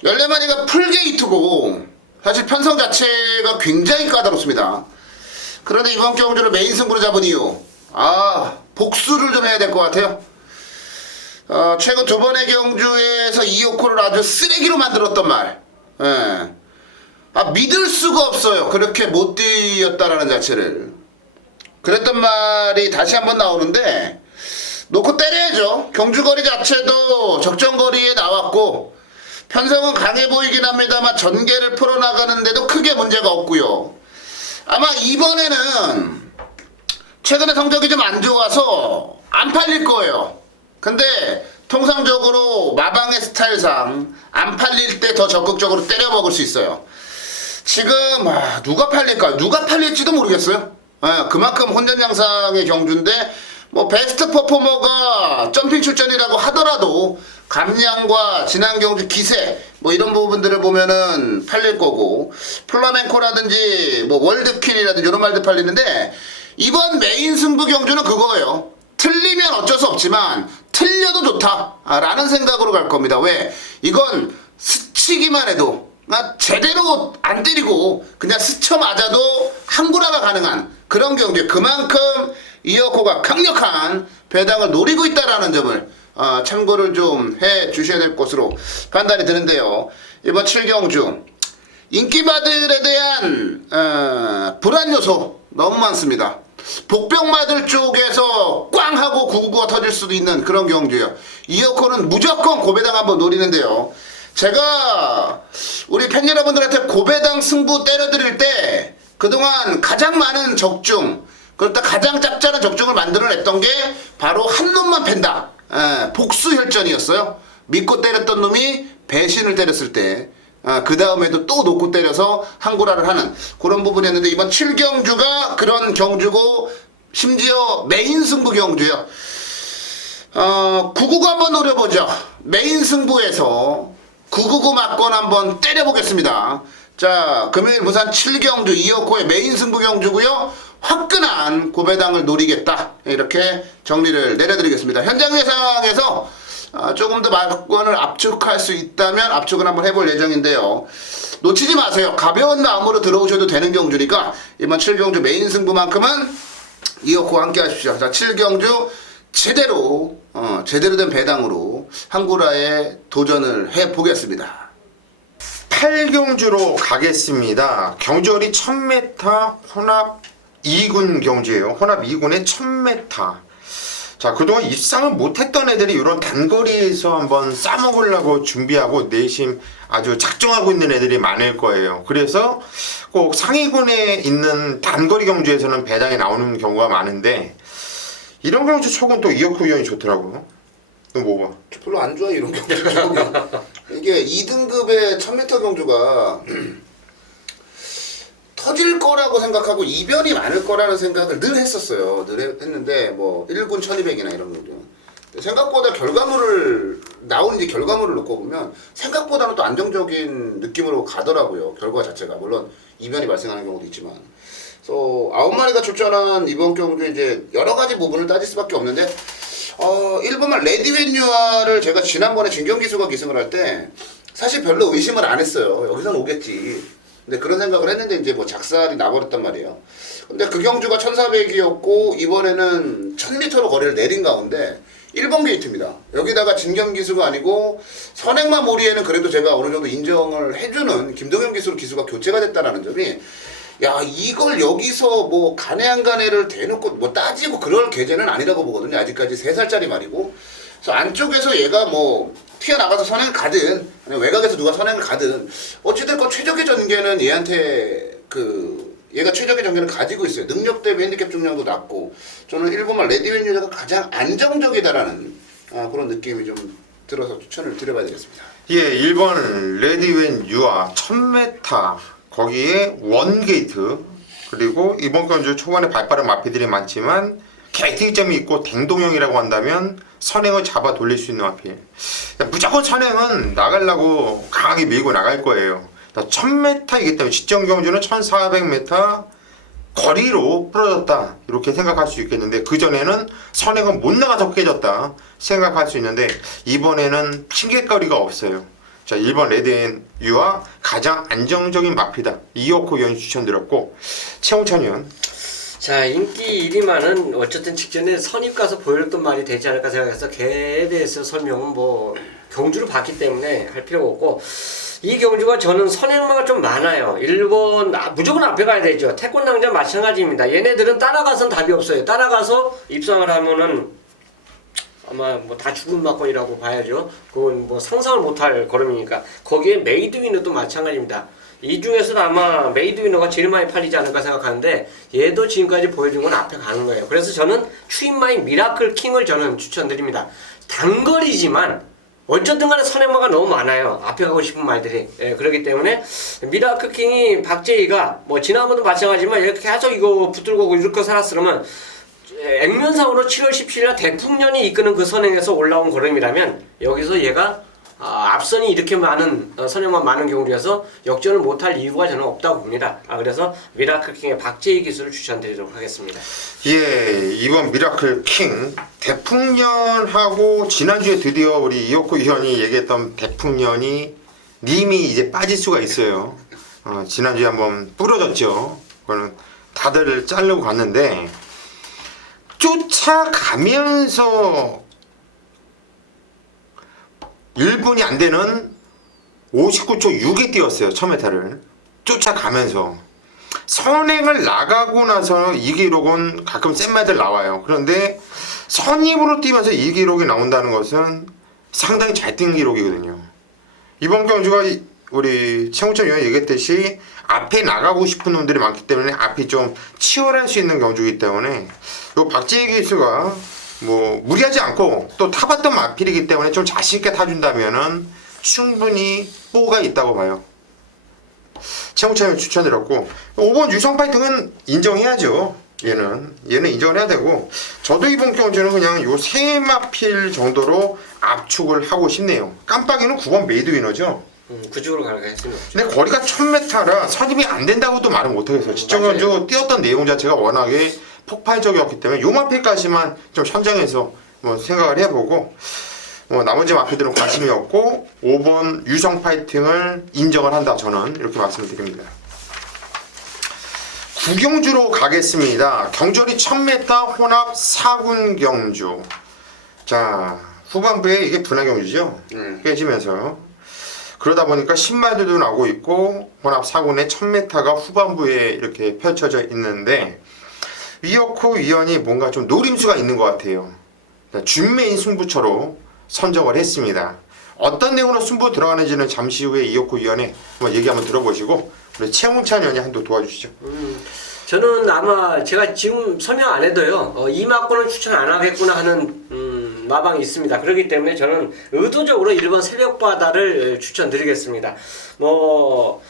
14마리가 풀게이트고 사실 편성 자체가 굉장히 까다롭습니다. 그런데 이번 경주를 메인 승부로 잡은 이유 복수를 좀 해야 될 것 같아요. 최근 2번의 경주에서 이호코를 아주 쓰레기로 만들었던 말. 예. 믿을 수가 없어요. 그렇게 못 뛰었다라는 자체를. 그랬던 말이 다시 한번 나오는데 놓고 때려야죠. 경주거리 자체도 적정거리에 나왔고 편성은 강해 보이긴 합니다만 전개를 풀어나가는데도 크게 문제가 없고요. 아마 이번에는 최근에 성적이 좀 안 좋아서 안 팔릴 거예요. 근데 통상적으로 마방의 스타일상 안 팔릴 때 더 적극적으로 때려 먹을 수 있어요. 지금 누가 팔릴까? 누가 팔릴지도 모르겠어요. 그만큼 혼전양상의 경주인데 뭐 베스트 퍼포머가 점핑 출전이라고 하더라도 감량과 지난 경주 기세 뭐 이런 부분들을 보면은 팔릴 거고 플라멘코라든지 뭐 월드퀸이라든지 이런 말들 팔리는데 이번 메인 승부 경주는 그거예요. 틀리면 어쩔 수 없지만 틀려도 좋다라는 생각으로 갈 겁니다. 왜? 이건 스치기만 해도 제대로 안 때리고 그냥 스쳐 맞아도 항구라가 가능한 그런 경주에 그만큼 이어코가 강력한 배당을 노리고 있다라는 점을 참고를 좀 해 주셔야 될 것으로 판단이 드는데요. 이번 7경주 인기마들에 대한 불안 요소 너무 많습니다. 복병마들 쪽에서 꽝 하고 999가 터질 수도 있는 그런 경주예요. 이어코는 무조건 고배당 한번 노리는데요. 제가 우리 팬 여러분들한테 고배당 승부 때려드릴 때 그동안 가장 많은 적중, 그렇다 가장 짭짤한 적중을 만들어냈던 게 바로 한 놈만 팬다. 복수혈전이었어요. 믿고 때렸던 놈이 배신을 때렸을 때 그 다음에도 또 놓고 때려서 항구라를 하는 그런 부분이었는데 이번 7경주가 그런 경주고 심지어 메인 승부 경주요. 999 한번 노려보죠. 메인 승부에서 999 맞건 한번 때려보겠습니다. 자, 금요일 부산 7경주 이어코의 메인 승부 경주고요. 화끈한 고배당을 노리겠다. 이렇게 정리를 내려드리겠습니다. 현장 예상에서 조금 더 막권을 압축할 수 있다면 압축을 한번 해볼 예정인데요. 놓치지 마세요. 가벼운 마음으로 들어오셔도 되는 경주니까 이번 7경주 메인 승부만큼은 이어코와 함께 하십시오. 자, 7경주 제대로 된 배당으로 항구라에 도전을 해보겠습니다. 8경주로 가겠습니다. 경주거리 1000m 혼합 2군 경주예요. 혼합 2군에 1000m. 자, 그동안 입상을 못했던 애들이 이런 단거리에서 한번 싸먹으려고 준비하고 내심 아주 작정하고 있는 애들이 많을 거예요. 그래서 꼭 상위군에 있는 단거리 경주에서는 배당이 나오는 경우가 많은데 이런 경주 촉은 또 이어코 위원이 좋더라고요. 너 뭐 봐? 별로 안 좋아 이런 경주. 이게 2등급의 1000m 경주가 터질 거라고 생각하고 이변이 많을 거라는 생각을 늘 했었어요. 늘 했는데 뭐 1군 1200이나 이런 경주 생각보다 나오는지 결과물을 놓고 보면 생각보다는 또 안정적인 느낌으로 가더라고요. 결과 자체가 물론 이변이 발생하는 경우도 있지만 그래서 9마리가 출전한 이번 경주 이제 여러 가지 부분을 따질 수밖에 없는데 1번만 레디웬유아를 제가 지난번에 진경기수가 기승을 할 때 사실 별로 의심을 안 했어요. 여기서는 오겠지. 근데 그런 생각을 했는데 이제 뭐 작살이 나버렸단 말이에요. 근데 그 경주가 1400이었고 이번에는 1000m로 거리를 내린 가운데 1번 게이트입니다. 여기다가 진경기수가 아니고 선행마 모리에는 그래도 제가 어느 정도 인정을 해주는 김동현 기수로 기수가 교체가 됐다라는 점이 야 이걸 여기서 뭐 간에 안 간에를 대놓고 뭐 따지고 그럴 계제는 아니라고 보거든요. 아직까지 3살짜리 말이고 그래서 안쪽에서 얘가 뭐 튀어나가서 선행을 가든 아니면 외곽에서 누가 선행을 가든 어찌됐건 최적의 전개는 얘한테 얘가 최적의 전개를 가지고 있어요. 능력 대비 핸디캡 중량도 낮고 저는 1번만 레디웬유가 가장 안정적이다라는 그런 느낌이 좀 들어서 추천을 드려봐야 되겠습니다. 예, 1번 레디웬유아 1000m 거기에 원게이트 그리고 이번 경주 초반에 발빠른 마피들이 많지만 개특점이 있고 댕동형이라고 한다면 선행을 잡아 돌릴 수 있는 마필. 무조건 선행은 나가려고 강하게 밀고 나갈 거예요. 1000m이기 때문에 직전 경주는 1400m 거리로 풀어졌다 이렇게 생각할 수 있겠는데 그전에는 선행은 못 나가서 깨졌다 생각할 수 있는데 이번에는 핑계거리가 없어요. 자, 1번 레드앤유와 가장 안정적인 마피다. 이어코 위원이 추천드렸고 최홍찬 위원. 자, 인기 1위만은 어쨌든 직전에 선입 가서 보였던 말이 되지 않을까 생각해서 걔에 대해서 설명은 뭐 경주를 봤기 때문에 할 필요가 없고 이 경주가 저는 선행마가 좀 많아요. 1번 무조건 앞에 가야 되죠. 태권당자 마찬가지입니다. 얘네들은 따라가선 답이 없어요. 따라가서 입상을 하면은 아마 뭐 다 죽은 막걸리라고 봐야죠. 그건 뭐 상상을 못할 걸음이니까. 거기에 메이드 위너도 마찬가지입니다. 이 중에서도 아마 메이드 위너가 제일 많이 팔리지 않을까 생각하는데 얘도 지금까지 보여준 건 앞에 가는 거예요. 그래서 저는 추인마이 미라클 킹을 저는 추천드립니다. 단거리지만 어쨌든 간에 선행마가 너무 많아요. 앞에 가고 싶은 말들이. 예, 그렇기 때문에 미라클 킹이 박재희가 뭐 지난번도 마찬가지지만 이렇게 계속 이거 붙들고 이렇게 살았으면 액면상으로 7월 17일 대풍년이 이끄는 그 선행에서 올라온 걸음이라면 여기서 얘가 앞선이 이렇게 많은 선행만 많은 경우라서 역전을 못할 이유가 저는 없다고 봅니다. 그래서 미라클 킹의 박재희 기술을 추천드리도록 하겠습니다. 예, 이번 미라클 킹 대풍년하고 지난주에 드디어 우리 이혁구 위원이 얘기했던 대풍년이 님이 이제 빠질 수가 있어요. 지난주에 한번 부러졌죠. 그거는 다들 자르고 갔는데 쫓아가면서 1분이 안 되는 59초 6에 뛰었어요. 1000m를 쫓아가면서 선행을 나가고 나서 이 기록은 가끔 센 말들 나와요. 그런데 선입으로 뛰면서 이 기록이 나온다는 것은 상당히 잘 뛴 기록이거든요. 이번 경주가 우리 최홍천 위원이 얘기했듯이 앞에 나가고 싶은 놈들이 많기 때문에 앞이 좀 치열할 수 있는 경주이기 때문에 요 박재희 기수가 뭐 무리하지 않고 또 타봤던 마필이기 때문에 좀 자신있게 타준다면은 충분히 뽀가 있다고 봐요. 최홍찬이 추천드렸고 5번 유성 파이팅은 인정해야죠. 얘는 인정을 해야 되고 저도 이번 경주는 그냥 요 세 마필 정도로 압축을 하고 싶네요. 깜빡이는 9번 메이드 위너죠. 그쪽으로 갈 가능성이 없죠. 근데 거리가 1000m라 선입이 안 된다고도 말을 못하겠어요. 직전 경주 뛰었던 내용 자체가 워낙에 폭발적이었기 때문에 요 마필까지만 좀 선정해서 뭐 생각을 해보고 나머지 마필들은 관심이 없고 5번 유성 파이팅을 인정을 한다. 저는 이렇게 말씀을 드립니다. 구경주로 가겠습니다. 경절이 1000m 혼합 4군 경주. 자, 후반부에 이게 분할 경주죠. 깨지면서 그러다 보니까 신마들도 나오고 있고 혼합 4군의 1000m가 후반부에 이렇게 펼쳐져 있는데 이혁호 위원이 뭔가 좀 노림수가 있는 것 같아요. 준메인 승부처로 선정을 했습니다. 어떤 내용으로 승부 들어가는지는 잠시 후에 이혁호 위원의 한번 얘기 한번 들어보시고 우리 최홍찬 위원이 한번 도와주시죠. 저는 아마 제가 지금 설명 안 해도요 이 막고는 추천 안 하겠구나 하는 마방이 있습니다. 그렇기 때문에 저는 의도적으로 1번 새벽바다를 추천드리겠습니다. 뭐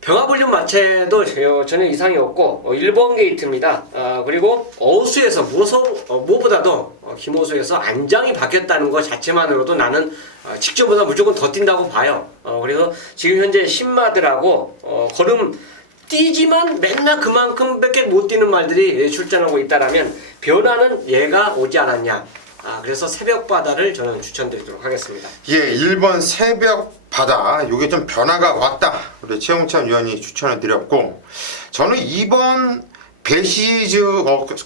병합훈련 마체도 전혀 이상이 없고 1번 게이트입니다. 그리고 어수에서 무엇보다도 김호수에서 안장이 바뀌었다는 것 자체만으로도 나는 직전보다 무조건 더 뛴다고 봐요. 그래서 지금 현재 신마들하고 걸음 뛰지만 맨날 그만큼밖에 못 뛰는 말들이 출전하고 있다라면 변화는 얘가 오지 않았냐. 그래서 새벽바다를 저는 추천드리도록 하겠습니다. 예, 1번 새벽바다 요게 좀 변화가 왔다. 우리 최홍찬 위원이 추천을 드렸고 저는 2번 배시즈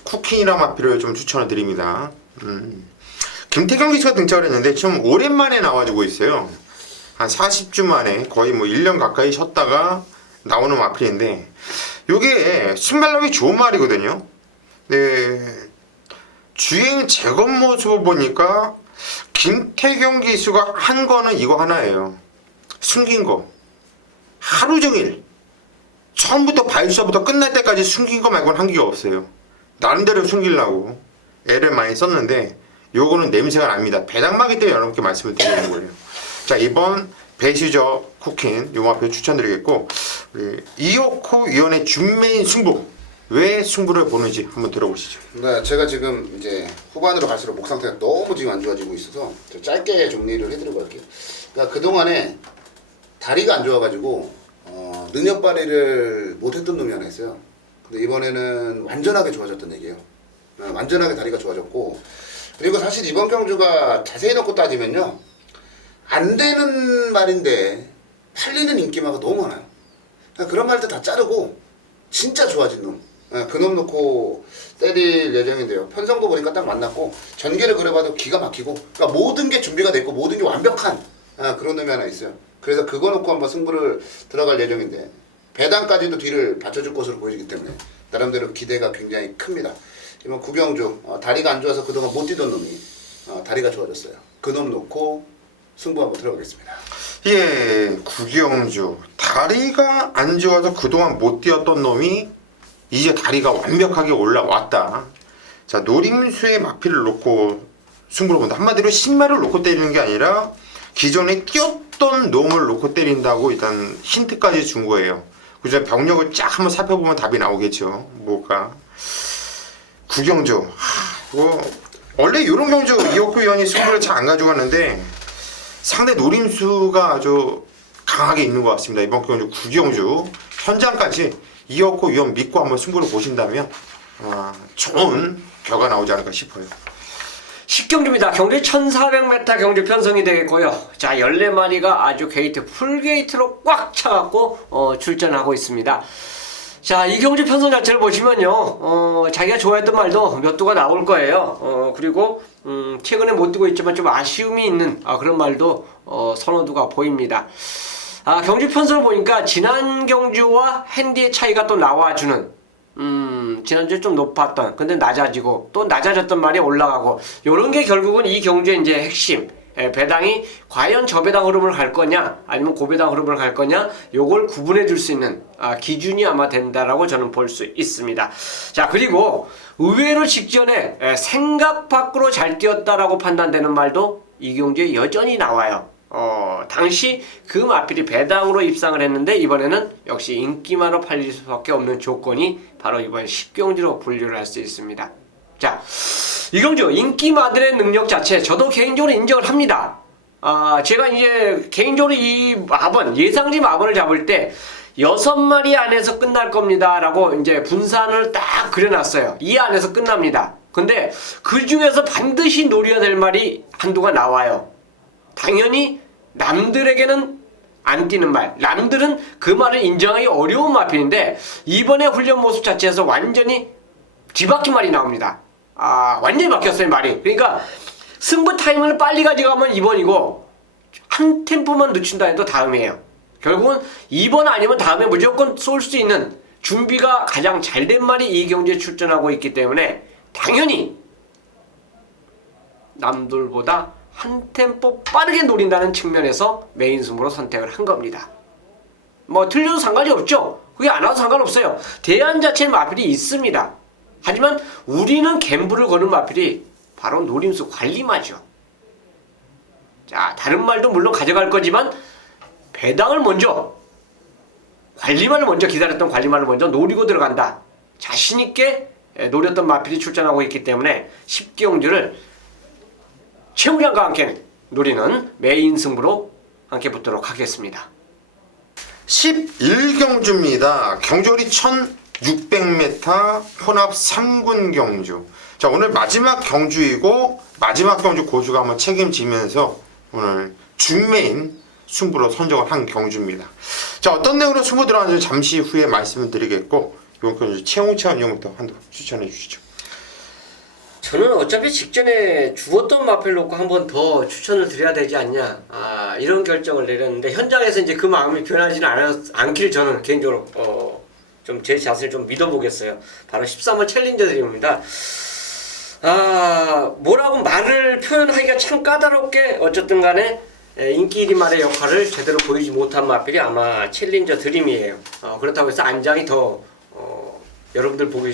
쿠킹이라 마필을 좀 추천을 드립니다. 김태경 기수가 등장을 했는데 좀 오랜만에 나와주고 있어요. 한 40주 만에 거의 뭐 1년 가까이 쉬었다가 나오는 마필인데 요게 순발력이 좋은 말이거든요. 네, 주행 재검 모습을 보니까 김태경 기수가 한 거는 이거 하나예요. 숨긴 거. 하루 종일 처음부터 발수부터 끝날 때까지 숨긴 거 말고는 한 게 없어요. 나름대로 숨기려고 애를 많이 썼는데 요거는 냄새가 납니다. 배당마기 때문에 여러분께 말씀을 드리는 거예요. 자, 이번 배시저 쿠킹 요 마필 추천드리겠고 우리 이혁호 위원의 준메인 승부 왜 승부를 보는지 한번 들어보시죠. 네, 제가 지금 이제 후반으로 갈수록 목 상태가 너무 지금 안 좋아지고 있어서 좀 짧게 정리를 해드리고 갈게요. 그러니까 그동안에 다리가 안 좋아가지고 능력 발휘를 못했던 놈이 하나 있어요. 근데 이번에는 완전하게 좋아졌던 얘기예요. 완전하게 다리가 좋아졌고 그리고 사실 이번 경주가 자세히 놓고 따지면요 안 되는 말인데 팔리는 인기마가 너무 많아요. 그러니까 그런 말들 다 자르고 진짜 좋아진 놈 그놈 놓고 때릴 예정인데요. 편성도 보니까 딱 만났고 전개를 그려봐도 기가 막히고 그러니까 모든 게 준비가 됐고 모든 게 완벽한 그런 놈이 하나 있어요. 그래서 그거 놓고 한번 승부를 들어갈 예정인데 배당까지도 뒤를 받쳐줄 것으로 보이기 때문에 나름대로 기대가 굉장히 큽니다. 이번 구경주 다리가 안 좋아서 그동안 못 뛰던 놈이 다리가 좋아졌어요. 그놈 놓고 승부 한번 들어가겠습니다. 예, 구경주 다리가 안 좋아서 그동안 못 뛰었던 놈이 이제 다리가 완벽하게 올라왔다. 자, 노림수의 마피를 놓고 승부를 본다. 한마디로 신발을 놓고 때리는 게 아니라 기존에 뛰었던 놈을 놓고 때린다고 일단 힌트까지 준 거예요. 그죠? 병력을 쫙 한번 살펴보면 답이 나오겠죠. 뭐가 구경주. 이거 원래 이런 경주 이혁구 의원이 승부를 잘 안 가져갔는데 상대 노림수가 아주 강하게 있는 것 같습니다. 이번 경주 구경주 현장까지 이혁구 의원 믿고 한번 승부를 보신다면 좋은 결과 나오지 않을까 싶어요. 10경주입니다. 경주 1400m 경주 편성이 되겠고요. 자, 14마리가 아주 게이트 풀게이트로 꽉 차갖고 출전하고 있습니다. 자, 이 경주 편성 자체를 보시면요, 자기가 좋아했던 말도 몇 두가 나올 거예요. 그리고 최근에 못 뛰고 있지만 좀 아쉬움이 있는 그런 말도 선호도가 보입니다. 경주 편성을 보니까 지난 경주와 핸디의 차이가 또 나와주는, 지난주에 좀 높았던, 근데 낮아지고, 또 낮아졌던 말이 올라가고, 요런 게 결국은 이 경주의 이제 핵심. 배당이 과연 저 배당 흐름을 갈 거냐, 아니면 고배당 흐름을 갈 거냐, 요걸 구분해 줄 수 있는 기준이 아마 된다라고 저는 볼 수 있습니다. 자, 그리고 의외로 직전에 생각 밖으로 잘 뛰었다라고 판단되는 말도 이 경주에 여전히 나와요. 당시 그 마필이 배당으로 입상을 했는데 이번에는 역시 인기만으로 팔릴 수밖에 없는 조건이 바로 이번 10경주로 분류를 할 수 있습니다. 자, 이 경주 인기마들의 능력 자체 저도 개인적으로 인정을 합니다. 제가 이제 개인적으로 이 마번 예상지 마번을 잡을 때 6마리 안에서 끝날 겁니다 라고 이제 분산을 딱 그려놨어요. 이 안에서 끝납니다. 근데 그 중에서 반드시 노려야 될 말이 한두가 나와요. 당연히 남들에게는 안 뛰는 말, 남들은 그 말을 인정하기 어려운 마필인데 이번에 훈련 모습 자체에서 완전히 뒤바뀐 말이 나옵니다. 완전히 바뀌었어요, 말이. 그러니까 승부 타이밍을 빨리 가져가면 2번이고 한 템포만 늦춘다 해도 다음이에요. 결국은 2번 아니면 다음에 무조건 쏠 수 있는 준비가 가장 잘된 말이 이 경주에 출전하고 있기 때문에 당연히 남들보다 한 템포 빠르게 노린다는 측면에서 메인 승부로 선택을 한 겁니다. 뭐 틀려도 상관이 없죠. 그게 안 와도 상관없어요. 대안 자체는 마필이 있습니다. 하지만 우리는 갬블을 거는 마필이 바로 노림수 관리마죠. 자, 다른 말도 물론 가져갈 거지만 배당을 먼저, 관리마를 먼저 기다렸던 관리마를 먼저 노리고 들어간다. 자신있게 노렸던 마필이 출전하고 있기 때문에 10경주를 최우량과 함께 노리는 메인 승부로 함께 붙도록 하겠습니다. 11경주입니다. 경주거리 1600m 혼합 3군 경주. 자, 오늘 마지막 경주이고 마지막 경주 고수가 한번 책임지면서 오늘 준메인 승부로 선정을 한 경주입니다. 자, 어떤 내용으로 승부 들어가는지 잠시 후에 말씀을 드리겠고 이번 경주 최홍찬 형부터 한두 추천해 주시죠. 저는 어차피 직전에 죽었던 마필 놓고 한 번 더 추천을 드려야 되지 않냐, 이런 결정을 내렸는데 현장에서 이제 그 마음이 변하지는 않기를 저는 개인적으로 좀 제 자신을 좀 믿어보겠어요. 바로 13번 챌린저 드립니다. 뭐라고 말을 표현하기가 참 까다롭게 어쨌든 간에 인기 1위말의 역할을 제대로 보이지 못한 마필이 아마 챌린저 드림이에요. 그렇다고 해서 안장이 더 여러분들 보고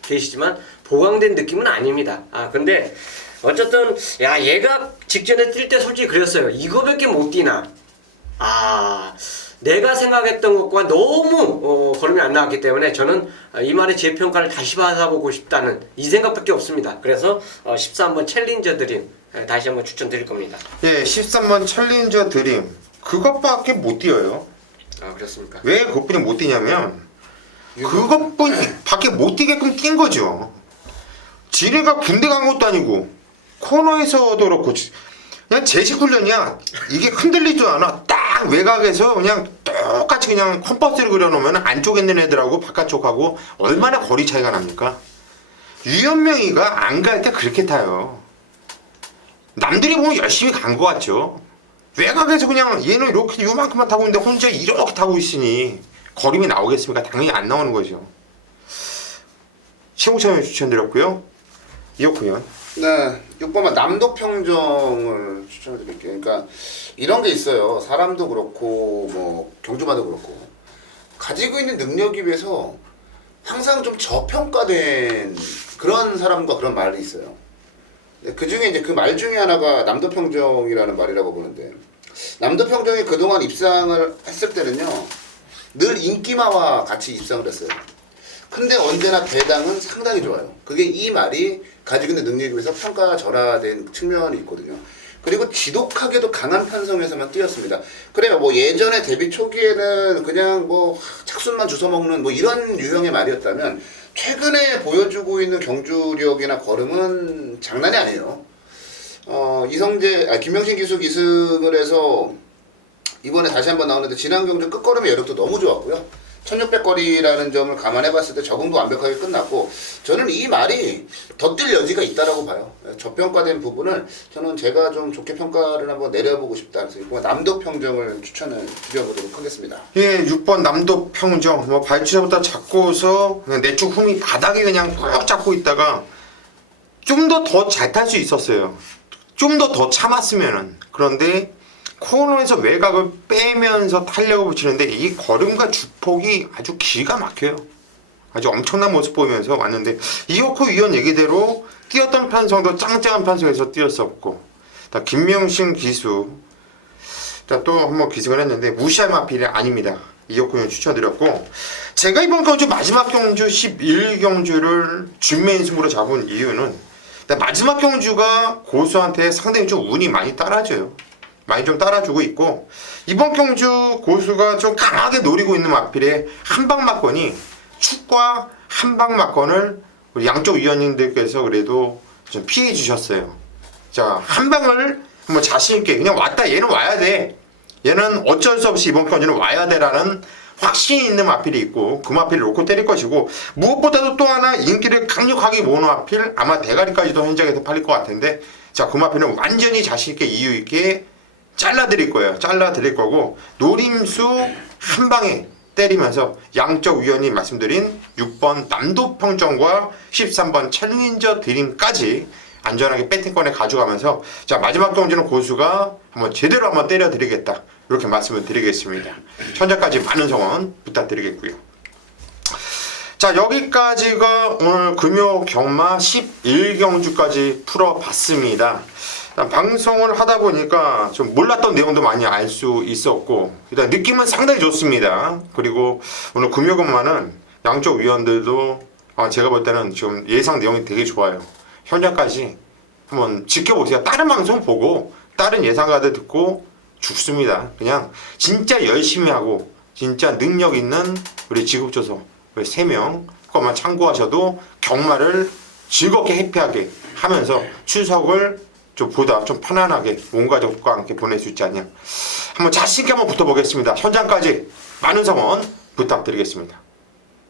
계시지만 보강된 느낌은 아닙니다. 근데 어쨌든 얘가 직전에 뛸 때 솔직히 그랬어요. 이거밖에 못 뛰나. 내가 생각했던 것과 너무 걸음이 안 나왔기 때문에 저는 이 말의 재평가를 다시 받아보고 싶다는 이 생각밖에 없습니다. 그래서 13번 챌린저 드림 다시 한번 추천드릴 겁니다. 예, 13번 챌린저 드림 그것밖에 못 뛰어요. 그렇습니까? 왜 그것뿐이 못 뛰냐면 그것뿐밖에 못 뛰게끔 뛴 거죠. 지네가 군대 간 것도 아니고 코너에서도 그렇고 그냥 제식 훈련이야. 이게 흔들리지도 않아. 딱 외곽에서 그냥 똑같이 그냥 컴퍼스를 그려놓으면 안쪽에 있는 애들하고 바깥쪽하고 얼마나 거리 차이가 납니까? 유현명이가 안 갈 때 그렇게 타요. 남들이 보면 열심히 간 것 같죠. 외곽에서 그냥 얘는 이렇게 요만큼만 타고 있는데 혼자 이렇게 타고 있으니 거림이 나오겠습니까? 당연히 안 나오는 거죠. 최홍찬 추천드렸고요. 이혁구 의원. 네, 6번만 남도평정을 추천해드릴게요. 그러니까 이런 게 있어요. 사람도 그렇고 뭐 경주마도 그렇고 가지고 있는 능력에 비해서 항상 좀 저평가된 그런 사람과 그런 말이 있어요. 그 중에 이제 그 말 중에 하나가 남도평정이라는 말이라고 보는데, 남도평정이 그동안 입상을 했을 때는요 늘 인기마와 같이 입상을 했어요. 근데 언제나 배당은 상당히 좋아요. 그게 이 말이 가지고 있는 능력에 비해서 평가절하된 측면이 있거든요. 그리고 지독하게도 강한 편성에서만 뛰었습니다. 그래요. 뭐 예전에 데뷔 초기에는 그냥 뭐 착순만 주워 먹는 뭐 이런 유형의 말이었다면, 최근에 보여주고 있는 경주력이나 걸음은 장난이 아니에요. 김명신 기수 기승을 해서 이번에 다시 한번 나오는데 지난 경주 끝걸음의 여력도 너무 좋았고요. 1600거리라는 점을 감안해봤을 때 적응도 완벽하게 끝났고, 저는 이 말이 더 뛸 여지가 있다라고 봐요. 저평가된 부분을 저는 제가 좀 좋게 평가를 한번 내려보고 싶다. 그래서 이번 남도평정을 추천을 드려보도록 하겠습니다. 예, 6번 남도평정. 뭐 발주자부터 잡고서 그냥 내쭉 흠이 바닥에 그냥 꽉 잡고 있다가 좀 더 잘 탈 수 있었어요. 좀 더 참았으면은. 그런데 코너에서 외곽을 빼면서 탄력을 붙이는데 이 걸음과 주폭이 아주 기가 막혀요. 아주 엄청난 모습 보이면서 왔는데, 이호코 위원 얘기대로 뛰었던 편성도 짱짱한 편성에서 뛰었었고, 김명신 기수 또 한번 기승을 했는데 무시할 마필이 아닙니다. 이호코 위원 추천드렸고, 제가 이번 경주 마지막 경주 11경주를 준메인 승부로 잡은 이유는 마지막 경주가 고수한테 상당히 좀 운이 많이 따라줘요. 많이 좀 따라주고 있고, 이번 경주 고수가 좀 강하게 노리고 있는 마필에 한방막건이 축과 한방막건을 우리 양쪽 위원님들께서 그래도 좀 피해 주셨어요. 자, 한방을 한번 자신있게 그냥 왔다, 얘는 와야 돼, 얘는 어쩔 수 없이 이번 경주는 와야 돼라는 확신이 있는 마필이 있고, 그 마필을 놓고 때릴 것이고, 무엇보다도 또 하나 인기를 강력하게 모으는 마필, 아마 대가리까지도 현장에서 팔릴 것 같은데, 자, 그 마필은 완전히 자신있게 이유있게 잘라드릴 거예요. 잘라드릴 거고, 노림수 한 방에 때리면서 양쪽 위원이 말씀드린 6번 남도평정과 13번 챌린저 드림까지 안전하게 배팅권에 가져가면서, 자, 마지막 경주는 고수가 한번 제대로 한번 때려드리겠다, 이렇게 말씀을 드리겠습니다. 현재까지 많은 성원 부탁드리겠고요. 자, 여기까지가 오늘 금요 경마 11경주까지 풀어봤습니다. 방송을 하다 보니까 좀 몰랐던 내용도 많이 알 수 있었고, 일단 느낌은 상당히 좋습니다. 그리고 오늘 금요금만은 양쪽 위원들도 제가 볼 때는 좀 예상 내용이 되게 좋아요. 현장까지 한번 지켜보세요. 다른 방송 보고 다른 예상가들 듣고 죽습니다. 그냥 진짜 열심히 하고 진짜 능력 있는 우리 지급조서 3명 것만 참고하셔도 경마를 즐겁게 해피하게 하면서 추석을 좀 보다 좀 편안하게 온 가족과 함께 보낼 수 있지 않냐. 한번 자신있게 한번 붙어보겠습니다. 현장까지 많은 성원 부탁드리겠습니다.